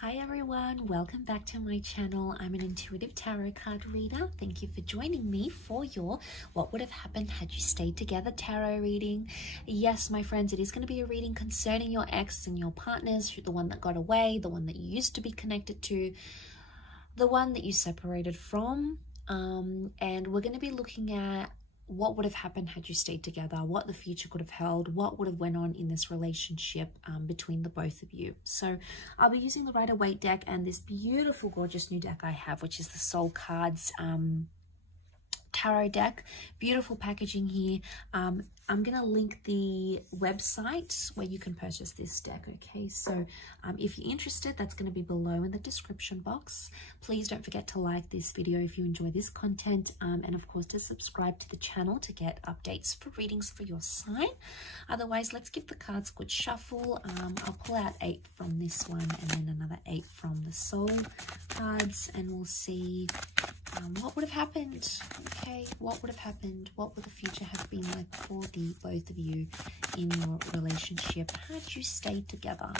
Hi everyone, welcome back to my channel. I'm an intuitive tarot card reader. Thank you for joining me for your What Would Have Happened Had You Stayed Together tarot reading. Yes, my friends, it is going to be a reading concerning your ex and your partners, the one that got away, the one that you used to be connected to, the one that you separated from. And we're going to be looking at what would have happened had you stayed together, what the future could have held, what would have went on in this relationship between the both of you. So I'll be using the Rider-Waite deck and this beautiful, gorgeous new deck I have, which is the Soul Cards tarot deck. Beautiful packaging here. I'm gonna link the website where you can purchase this deck. Okay, so if you're interested, that's going to be below in the description box. Please don't forget to like this video if you enjoy this content, and of course to subscribe to the channel to get updates for readings for your sign. Otherwise, let's give the cards a good shuffle. I'll pull out 8 from this one and then another 8 from the Soul cards, and we'll see what would have happened. Okay, what would have happened? What would the future have been like for the both of you in your relationship had you stayed together?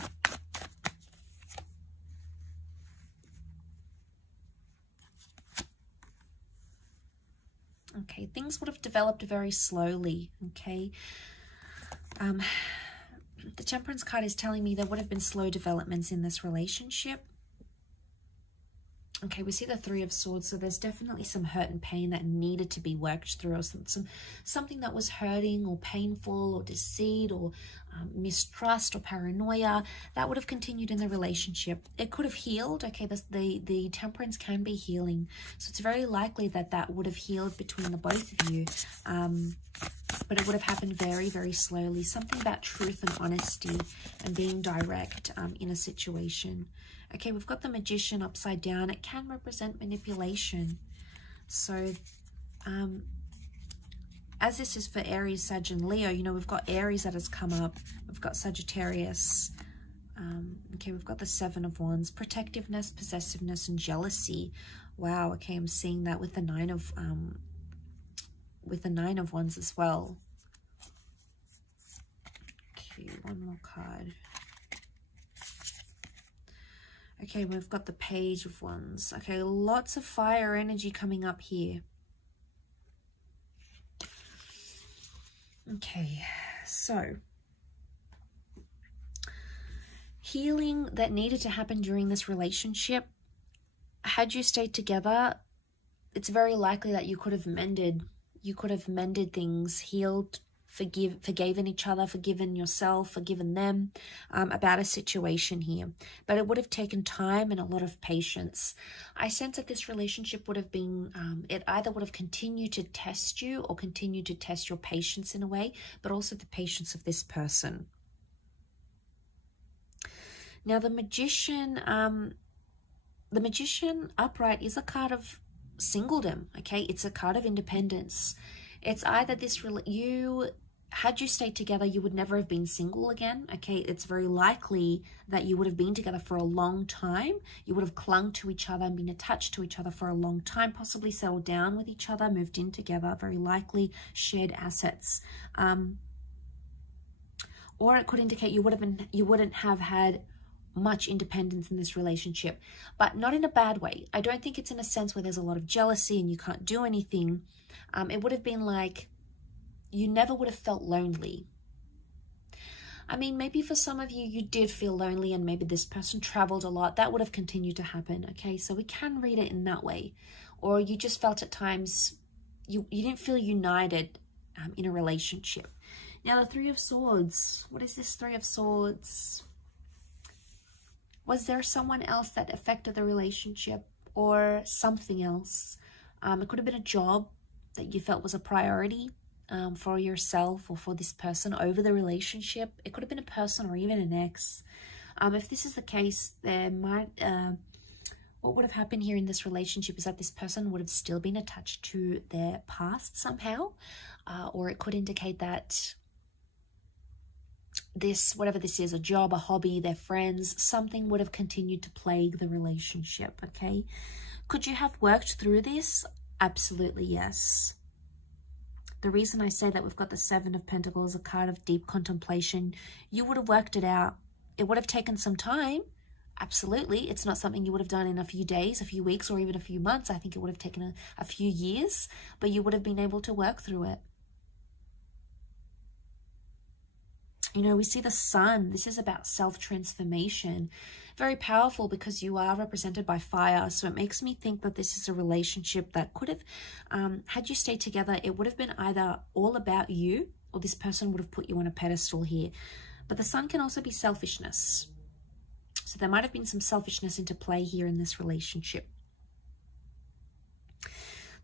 Okay, things would have developed very slowly. Okay, the Temperance card is telling me there would have been slow developments in this relationship. Okay, we see the Three of Swords, so there's definitely some hurt and pain that needed to be worked through, or something that was hurting or painful or deceit or mistrust or paranoia that would have continued in the relationship. It could have healed. Okay, the Temperance can be healing, so it's very likely that that would have healed between the both of you, but it would have happened very, very slowly. Something about truth and honesty and being direct in a situation. Okay, we've got the Magician upside down. It can represent manipulation. So, as this is for Aries, Sag, and Leo, you know, we've got Aries that has come up. We've got Sagittarius. Okay, we've got the Seven of Wands. Protectiveness, possessiveness, and jealousy. Wow, okay, I'm seeing that with the Nine of Wands as well. Okay, one more card. Okay, we've got the Page of Wands. Okay, lots of fire energy coming up here. Okay, so healing that needed to happen during this relationship. Had you stayed together, it's very likely that you could have mended things, healed, forgiven each other, forgiven yourself, forgiven them about a situation here. But it would have taken time and a lot of patience. I sense that this relationship would have been, it either would have continued to test you or continued to test your patience in a way, but also the patience of this person. Now the Magician upright is a card of singledom. Okay, it's a card of independence. It's either this, had you stayed together, you would never have been single again. Okay, it's very likely that you would have been together for a long time. You would have clung to each other and been attached to each other for a long time, possibly settled down with each other, moved in together, very likely shared assets. Or it could indicate you wouldn't have had much independence in this relationship, but not in a bad way. I don't think it's in a sense where there's a lot of jealousy and you can't do anything. It would have been like you never would have felt lonely. I mean, maybe for some of you, you did feel lonely and maybe this person traveled a lot. That would have continued to happen. Okay, so we can read it in that way. Or you just felt at times you didn't feel united in a relationship. Now the Three of Swords. What is this Three of Swords? Was there someone else that affected the relationship or something else? It could have been a job that you felt was a priority for yourself or for this person over the relationship. It could have been a person or even an ex. If this is the case, there might, what would have happened here in this relationship is that this person would have still been attached to their past somehow, or it could indicate that this, whatever this is, a job, a hobby, their friends, something would have continued to plague the relationship. Okay, could you have worked through this? Absolutely yes. The reason I say that we've got the Seven of Pentacles, a card of deep contemplation, you would have worked it out. It would have taken some time, Absolutely. It's not something you would have done in a few days, a few weeks, or even a few months. I think it would have taken a few years, but you would have been able to work through it. You know, we see the sun. This is about self-transformation. Very powerful because you are represented by fire. So it makes me think that this is a relationship that could have, had you stayed together, it would have been either all about you or this person would have put you on a pedestal here. But the sun can also be selfishness. So there might have been some selfishness into play here in this relationship.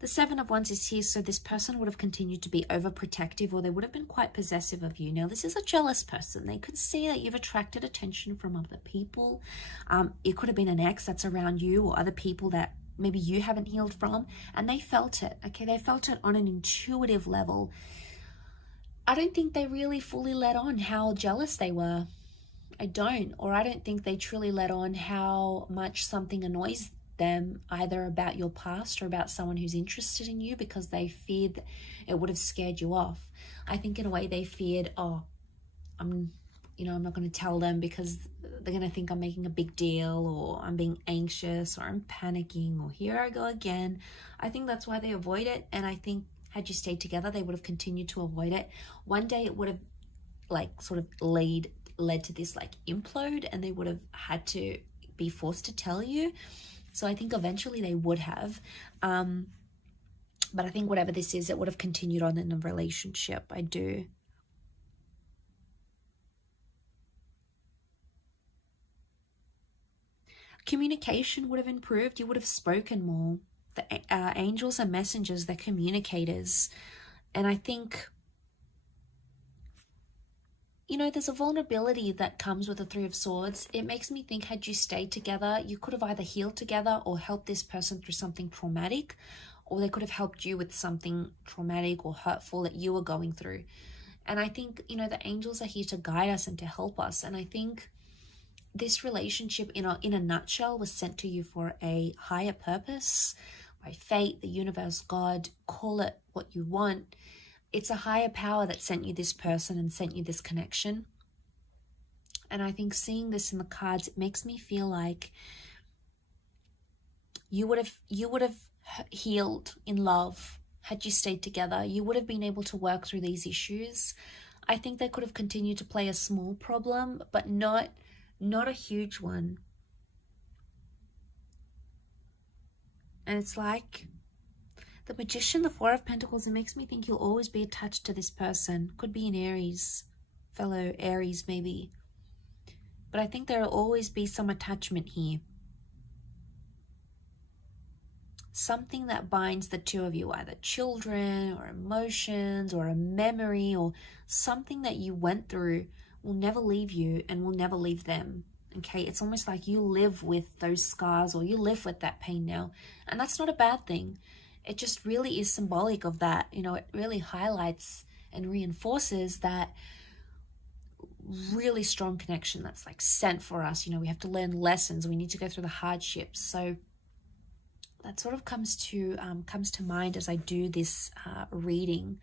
The Seven of Wands is here, so this person would have continued to be overprotective, or they would have been quite possessive of you. Now, this is a jealous person. They could see that you've attracted attention from other people. It could have been an ex that's around you or other people that maybe you haven't healed from, and they felt it, okay? They felt it on an intuitive level. I don't think they really fully let on how jealous they were. I don't think they truly let on how much something annoys them, either about your past or about someone who's interested in you, because they feared that it would have scared you off. I think in a way they feared, oh, I'm not going to tell them because they're going to think I'm making a big deal, or I'm being anxious, or I'm panicking, or here I go again. I think that's why they avoid it. And I think had you stayed together, they would have continued to avoid it. One day it would have sort of led to this implode, and they would have had to be forced to tell you. So I think eventually they would have, but I think whatever this is, it would have continued on in a relationship. I do. Communication would have improved. You would have spoken more. The angels are messengers, they're communicators. And I think, you know, there's a vulnerability that comes with the Three of Swords. It makes me think, had you stayed together, you could have either healed together or helped this person through something traumatic, or they could have helped you with something traumatic or hurtful that you were going through. And I think, you know, the angels are here to guide us and to help us. And I think this relationship, in a nutshell, was sent to you for a higher purpose, by fate, the universe, God, call it what you want. It's a higher power that sent you this person and sent you this connection. And I think seeing this in the cards, it makes me feel like you would have healed in love had you stayed together. You would have been able to work through these issues. I think they could have continued to play a small problem, but not a huge one. And it's like the Magician, the Four of Pentacles, it makes me think you'll always be attached to this person. Could be an Aries, fellow Aries maybe. But I think there'll always be some attachment here. Something that binds the two of you, either children or emotions or a memory or something that you went through will never leave you and will never leave them. Okay, it's almost like you live with those scars, or you live with that pain now. And that's not a bad thing. It just really is symbolic of that. You know, it really highlights and reinforces that really strong connection that's sent for us. You know, we have to learn lessons. We need to go through the hardships. So that sort of comes to mind as I do this reading.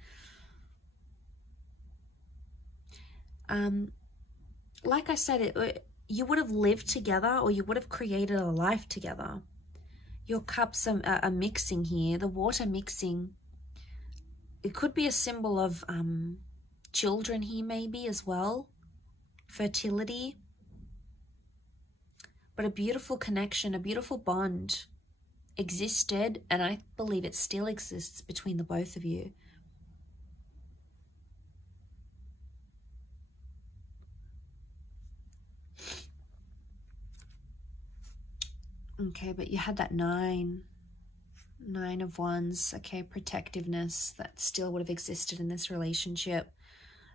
Like I said, you would have lived together, or you would have created a life together. Your cups are mixing here, the water mixing. It could be a symbol of children here maybe as well, fertility. But a beautiful connection, a beautiful bond existed, and I believe it still exists between the both of you. Okay, but you had that nine of Wands. Okay, protectiveness that still would have existed in this relationship.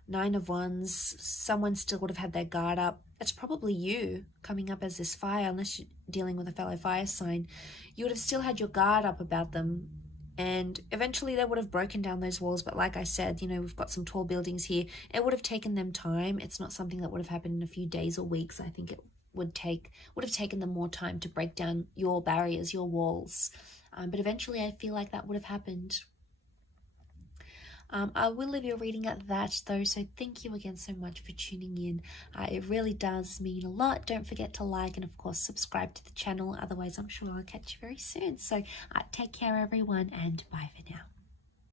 Nine of Wands, someone still would have had their guard up. It's probably you coming up as this fire, unless you're dealing with a fellow fire sign. You would have still had your guard up about them, and eventually they would have broken down those walls. But like I said, you know, we've got some tall buildings here. It would have taken them time. It's not something that would have happened in a few days or weeks. I think it would have taken them more time to break down your barriers, your walls. But eventually I feel like that would have happened. I will leave your reading at that though, so thank you again so much for tuning in. It really does mean a lot. Don't forget to like and of course subscribe to the channel, otherwise I'm sure I'll catch you very soon. So take care everyone, and bye for now.